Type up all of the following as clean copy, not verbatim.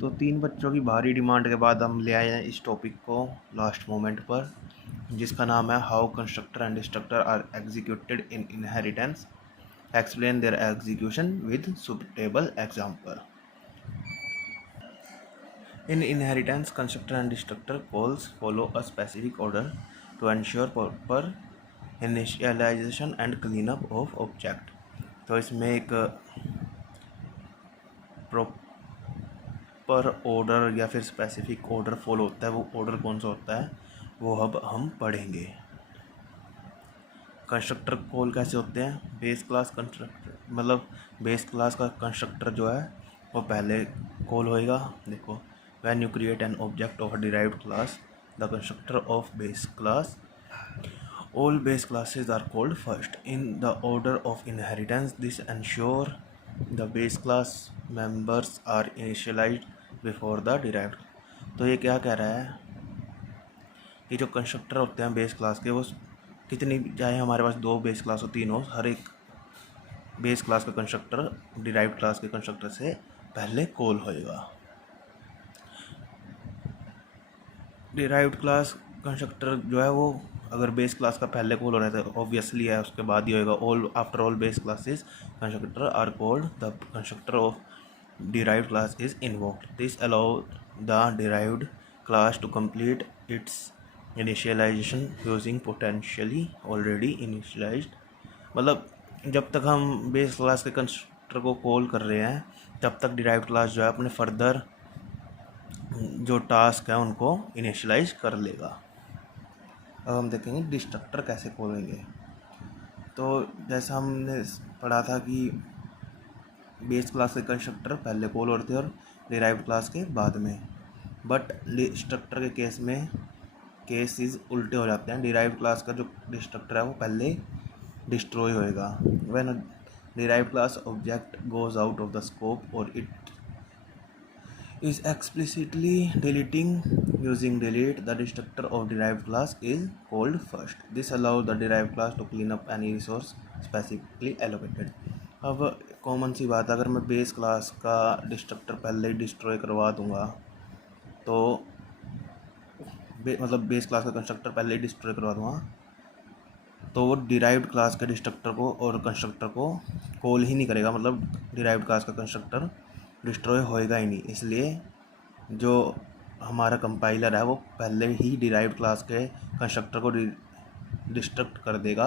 तो 3 बच्चों की भारी डिमांड के बाद हम ले आए हैं इस टॉपिक को लास्ट मोमेंट पर, जिसका नाम है how constructor and destructor are executed in inheritance, explain their execution with suitable example. In inheritance, constructor and destructor calls follow a specific order to ensure proper initialization and cleanup of object। तो इसमें एक proper order या फिर specific order follow होता है। वो order कौन सा होता है वो अब हम पढ़ेंगे। कंस्ट्रक्टर कॉल कैसे होते हैं? बेस क्लास कंस्ट्रक्टर मतलब बेस क्लास का कंस्ट्रक्टर जो है वो पहले कॉल होएगा। देखो, when you create an object of a derived class the constructor of base class, all base classes are called first in the order of inheritance। This ensure the base class members are initialized before the derived। तो ये क्या कह रहा है कि जो constructor होते हैं बेस क्लास के, वो कितनी, चाहे हमारे पास 2 बेस क्लास हो 3 हो, हर एक बेस क्लास का कंस्ट्रक्टर डिराइव्ड क्लास के कंस्ट्रक्टर से पहले कॉल होएगा। डिराइव्ड क्लास कंस्ट्रक्टर जो है वो अगर बेस क्लास का पहले कॉल हो रहा है तो ऑब्वियसली है उसके बाद ही होएगा। All after all base classes constructor are called the constructor of derived class is invoked। This allows the derived class to complete its initialization using potentially already initialized। मतलब जब तक हम बेस क्लास के कंस्ट्रक्टर को call कर रहे हैं तब तक डिराइव्ड क्लास जो है अपने फर्दर जो टास्क है उनको इनिशियलाइज कर लेगा। अब हम देखेंगे डिस्ट्रक्टर कैसे कॉल होंगे। तो जैसा हमने पढ़ा था कि बेस क्लास के कंस्ट्रक्टर पहले कॉल होते हैं और डिराइव्ड क्लास के बाद में, बट डिस्ट्रक्टर के केस में केसेस उल्टे हो जाते हैं। डिराइव्ड क्लास का जो डिस्ट्रक्टर है वो पहले डिस्ट्रॉय होएगा। When derived class object goes out of the scope और it is explicitly deleting using delete, the destructor of derived class is called first। This allows the derived class to clean up any resource specifically allocated। अब common सी बात है, अगर मैं base class का destructor पहले ही destroy करवा दूंगा तो मतलब बेस क्लास का कंस्ट्रक्टर पहले ही डिस्ट्रॉय करवा दूंगा तो वो डिराइव्ड क्लास के डिस्ट्रक्टर को और कंस्ट्रक्टर को कॉल ही नहीं करेगा। मतलब डिराइव्ड क्लास का कंस्ट्रक्टर डिस्ट्रॉय होएगा ही नहीं। इसलिए जो हमारा कंपाइलर है वो पहले ही डिराइव्ड क्लास के कंस्ट्रक्टर को डिस्ट्रक्ट कर देगा,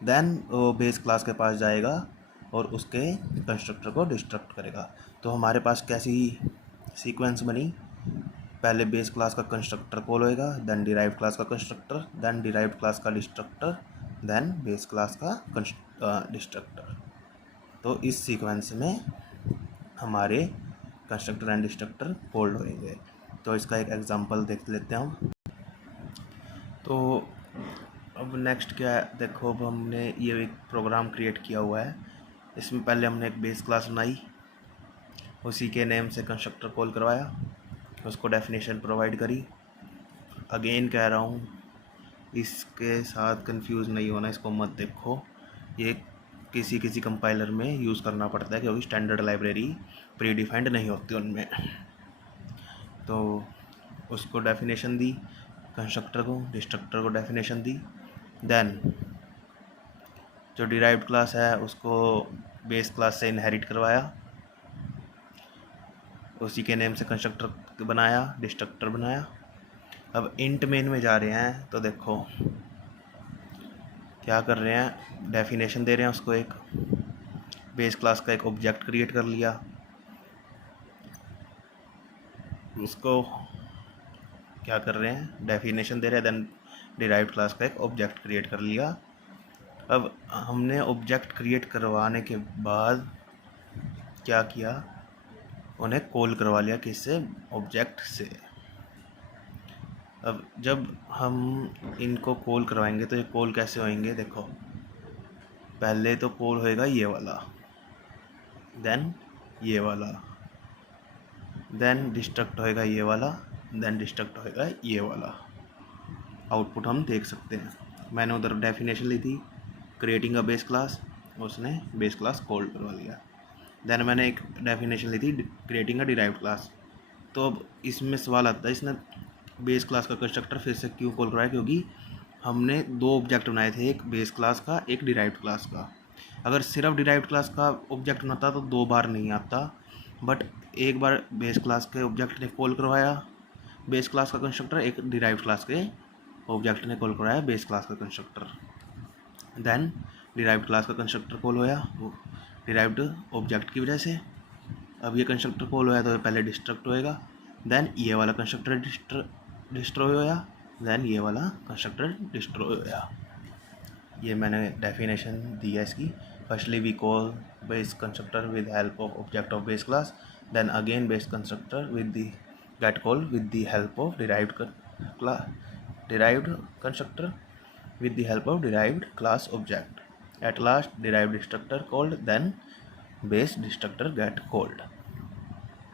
देन वो बेस क्लास के पास जाएगा और उसके कंस्ट्रक्टर को डिस्ट्रक्ट करेगा। तो हमारे पास कैसी सीक्वेंस बनी? पहले बेस क्लास का कंस्ट्रक्टर कॉल होएगा, देन डिराइव्ड क्लास का कंस्ट्रक्टर, देन डिराइव्ड क्लास का डिस्ट्रक्टर, देन बेस क्लास का डिस्ट्रक्टर। तो इस सीक्वेंस में हमारे कंस्ट्रक्टर एंड डिस्ट्रक्टर कॉल्ड होंगे। तो इसका एक एग्जांपल देख लेते हैं हम। तो अब नेक्स्ट क्या है, देखो अब हमने ये एक प्रोग्राम क्रिएट किया हुआ है। इसमें पहले हमने एक बेस क्लास बनाई, उसी के नेम से कंस्ट्रक्टर कॉल करवाया, उसको डेफिनेशन प्रोवाइड करी। अगेन कह रहा हूँ इसके साथ कंफ्यूज नहीं होना, इसको मत देखो, ये किसी किसी कंपाइलर में यूज़ करना पड़ता है क्योंकि स्टैंडर्ड लाइब्रेरी प्री डिफाइंड नहीं होती उनमें। तो उसको डेफिनेशन दी, कंस्ट्रक्टर को डिस्ट्रक्टर को डेफिनेशन दी, देन जो डिराइव्ड क्लास है उसको बेस क्लास से इनहेरिट करवाया, उसी के नेम से कंस्ट्रक्टर बनाया, डिस्ट्रक्टर बनाया। अब इंट मेन में जा रहे हैं तो देखो क्या कर रहे हैं, डेफिनेशन दे रहे हैं उसको, एक बेस क्लास का एक ऑब्जेक्ट क्रिएट कर लिया, उसको क्या कर रहे हैं, डेफिनेशन दे रहे हैं, देन डिराइव्ड क्लास का एक ऑब्जेक्ट क्रिएट कर लिया। अब हमने ऑब्जेक्ट क्रिएट करवाने के बाद क्या किया, उन्हें कॉल करवा लिया, किससे, ऑब्जेक्ट से। अब जब हम इनको कॉल करवाएंगे तो ये कॉल कैसे होंगे, देखो पहले तो कॉल होएगा ये वाला, देन ये वाला, देन डिस्ट्रक्ट होएगा ये वाला, देन डिस्ट्रक्ट होएगा ये वाला। आउटपुट हम देख सकते हैं। मैंने उधर डेफिनेशन ली थी क्रिएटिंग अ बेस क्लास, उसने बेस क्लास कॉल करवा लिया। देन मैंने एक डेफिनेशन ली थी क्रिएटिंग अ डिराइव्ड क्लास, तो अब इसमें सवाल आता है, इसने बेस क्लास का कंस्ट्रक्टर फिर से क्यों कॉल कराया, क्योंकि हमने दो ऑब्जेक्ट बनाए थे, एक बेस क्लास का एक डिराइव्ड क्लास का। अगर सिर्फ डिराइव्ड क्लास का ऑब्जेक्ट बनाता तो 2 बार नहीं आता, बट एक बार बेस क्लास के ऑब्जेक्ट ने कॉल करवाया बेस क्लास का कंस्ट्रक्टर, एक डिराइव्ड क्लास के ऑब्जेक्ट ने कॉल कराया बेस क्लास का कंस्ट्रक्टर। देन डिराइव्ड क्लास का कंस्ट्रक्टर कॉल होया वो डिराइव्ड ऑब्जेक्ट की वजह से। अब ये कंस्ट्रक्टर कॉल होया तो पहले डिस्ट्रक्ट होएगा, देन ये वाला कंस्ट्रक्टर डिस्ट्रॉय होया, देन ये वाला कंस्ट्रक्टर डिस्ट्रॉय होया। ये मैंने डेफिनेशन दी है इसकी। Firstly we call base constructor with help of object of base class, then again base constructor with the get call with the help of derived constructor with the help of derived class object. At last derived destructor called, then base destructor get called.